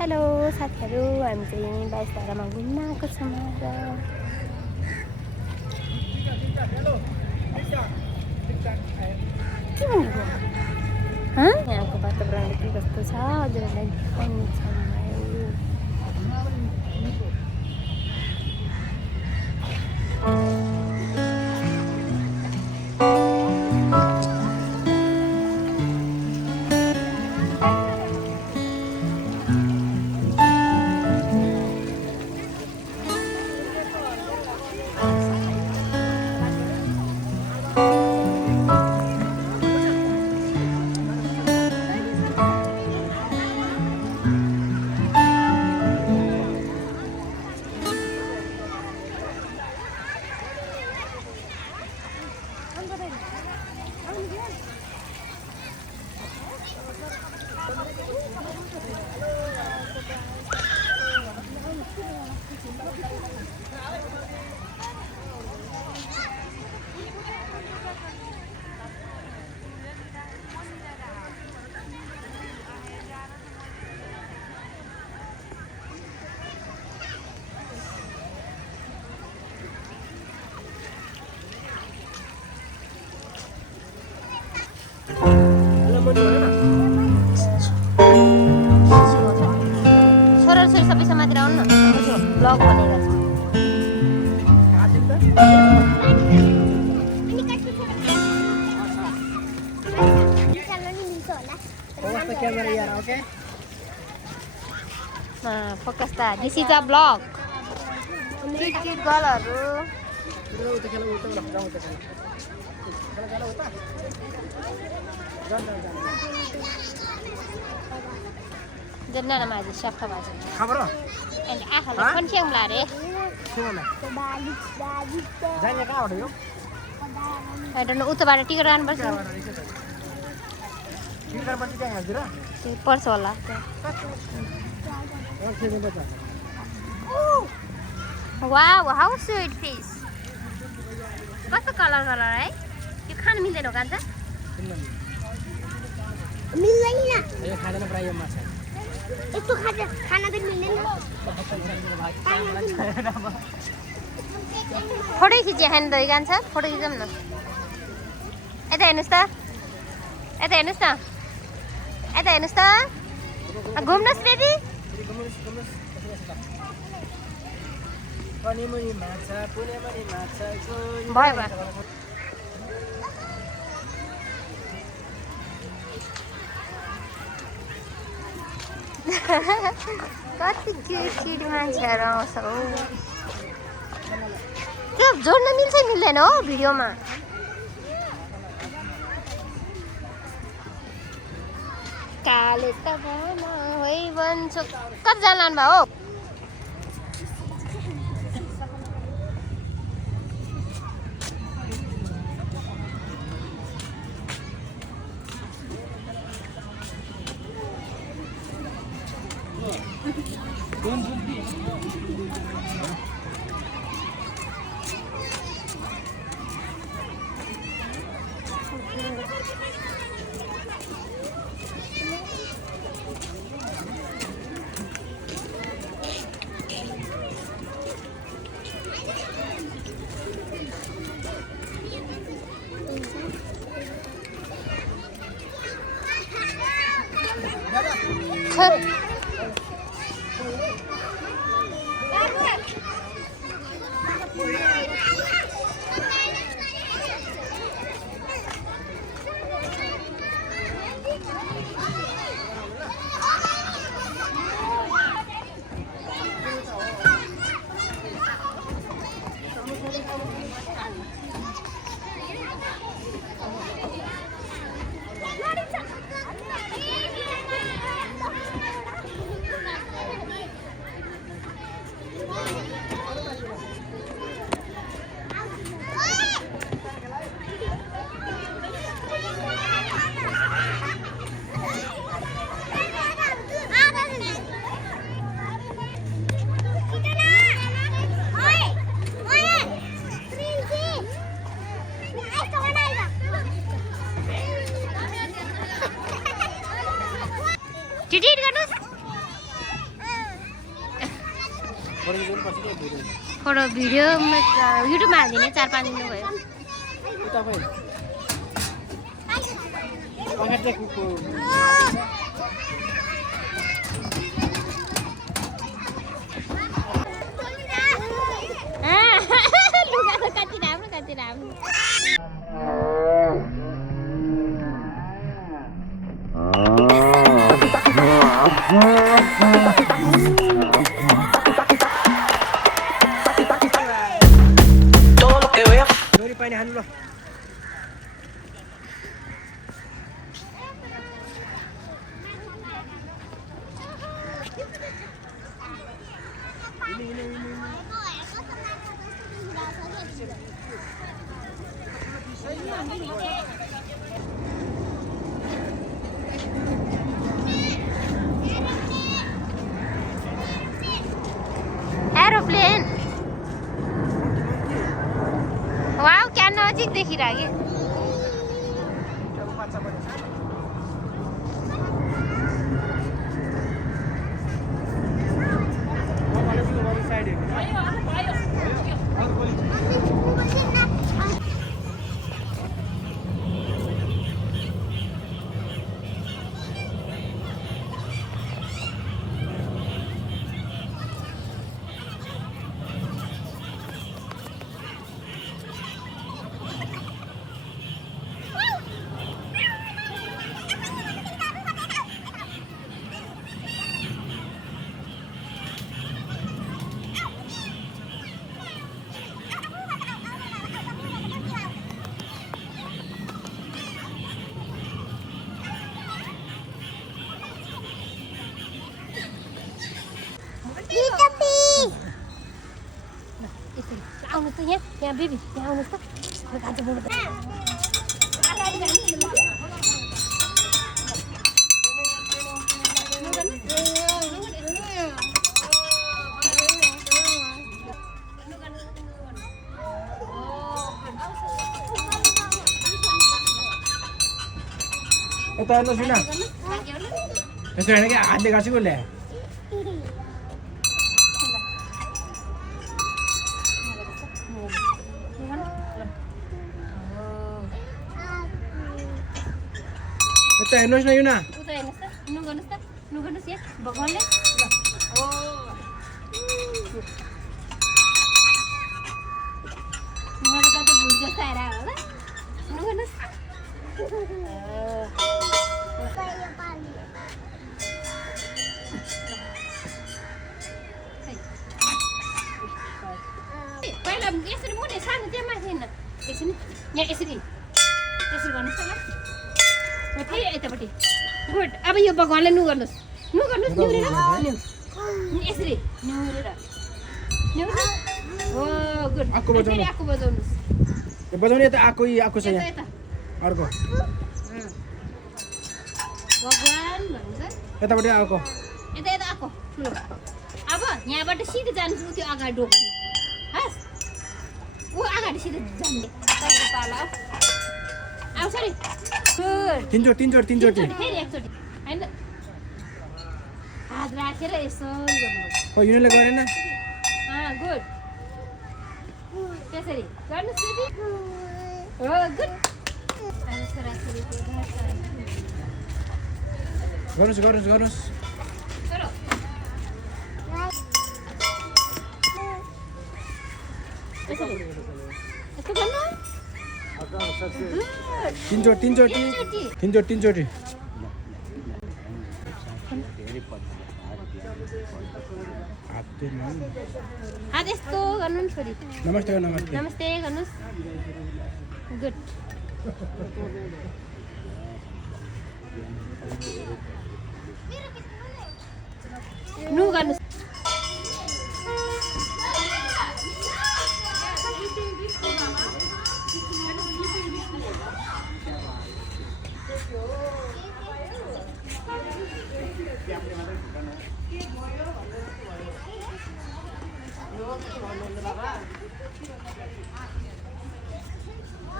hello साथीहरू, हामी चाहिँ बाइसधारामा घुम्न आएको छौँ र के भनेको यहाँको वातावरण के कस्तो छ हजुरहरूलाई देखाउने छ छोराछोरी सबै समातेर आउनु न ब्लग बनेको छ फोकस त this is a blog cute गर्लहरू जन्ना माझे सफा बाजे खबर एन्ड आखाले फन्स्याङ लारे जाने कहाँ हो यो हैन उतबाट टिकट आउनुपर्छ टिकट पनि त्यहाँ हजुर त्यो पर्छ होला वाउ हाउ स्वीट फिश कस्तो कलर कलर है यो खान मिल्दैन हो कान्छ मिल्दैन यो खाँदैन प्राय यो माछा यस्तो खाना पनि मिल्दैन फोटो खिचे खान दही कान्छ फोटो खिचौँ न यता हेर्नुहोस् त यता हेर्नुहोस् न यता हेर्नुहोस् त घुम्नुहोस् फेरि भयो भयो कति क्युट मान्छेहरू आउँछ हौ त्यो जोड्न मिल्छ मिल्दैन हो भिडियोमा काले त है भन्छु कतिजना लानुभयो हो फोटो भिडियो युट्युबमा हालिदिने 4-5 दिन भयो लुगा त कति राम्रो पानी हाल्नु ल एरोप्लेन वाउ क्या नजिक देखिरहेको आउनुहोस् त यहाँ बेबी यहाँ आउनुहोस् त गाडी बोल्नु यता हेर्नुहोस् न यसो होइन कि हातले गर्छु कसले यता हेर्नुहोस् न युना उता हेर्नुहोस् त नु गर्नुहोस् यहाँ भगवानले ओ मलाई कति भुल जस्तो आइरहेको होला नु गर्नुहोस् पहिला यसरी मुने सानो चाहिँ माथि होइन एकछिन यहाँ यसरी गर्नुहोस् त ल फेरि यतापट्टि गुड अब यो भगवानलाई नु गर्नुहोस् निहुरेर यसरी निहुरेर हो गुड फेरि आएको बजाउनुहोस् यो बजाउने त आएको छ यहाँ यता अर्को भगवान भन्नुहुन्छ यतापट्टि आएको यता आएको ठुलो अब यहाँबाट सिधै जानु त्यो अगाडि डोक्नु हस् ऊ अगाडि सिधै जाने तपाईँको पाला आउँछ नि तीनचोटि फेरि एकचोटि होइन हात राखेर यसो गर्नुहोस् हो युनाले गरेन गुड त्यसरी गर्नुहोस् फेरि हो गुड गर्नुहोस् चलो यसरी यस्तो गर्नु तीनचोटि हात यस्तो गर्नु नि छोरी नमस्ते गर्नुहोस् गुड नु गर्नुहोस्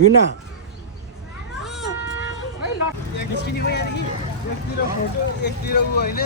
युना एकतिर उ होइन